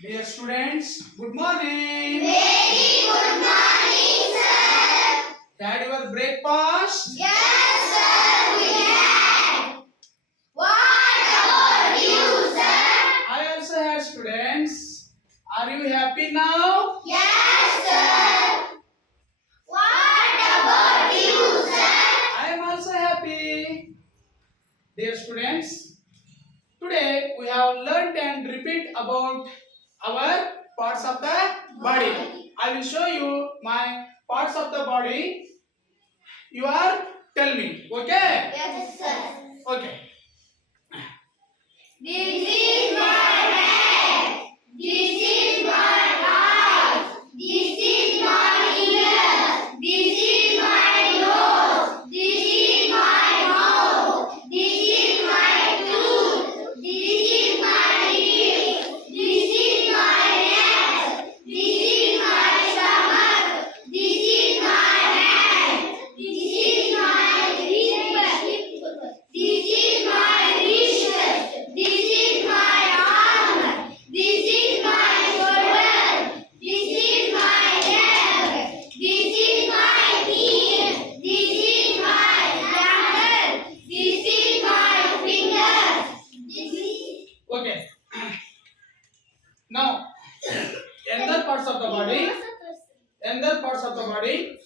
Dear students, good morning. Very good morning, sir. Had your breakfast? Yes, sir, we had. What about you, sir? I also had students. Are you happy now? Yes, sir. What about you, sir? I am also happy. Dear students, today we have learned and repeat about our parts of the body. I will show you my parts of the body. You are tell me, okay? Yes, sir. Okay. This is my head. This is my eyes. This is my ears. This is my nose. This is my mouth. This is my tooth. This is my lips. This is my neck. This is my stomach. This is my hand. This is my hip. This is my wrist. This is my arm. This is my shoulder. This is my leg. This is my knee. This is my thumb. This is my finger. This is Okay. Now, other parts of the body. Other parts of the body.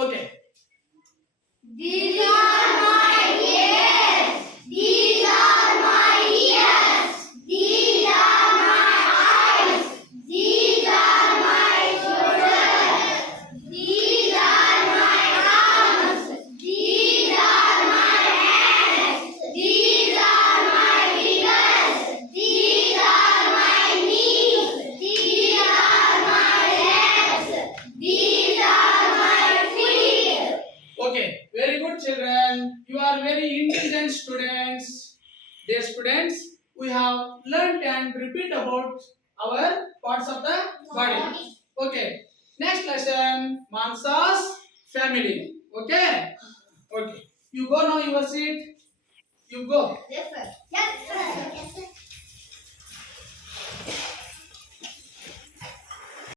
Okay. These are my ears. These are my ears. These are my eyes. These are my shoulders. These are my arms. These are my hands. These are my fingers. These are my knees. These are my legs. These are my feet. Okay. Very good, children. You are very intelligent students. Dear students, we have learned and repeat about our parts of the body. Okay. Next lesson, Mansa's family. Okay. Okay. You go now. Your seat. You go. Yes, sir. Yes, sir. Yes, sir.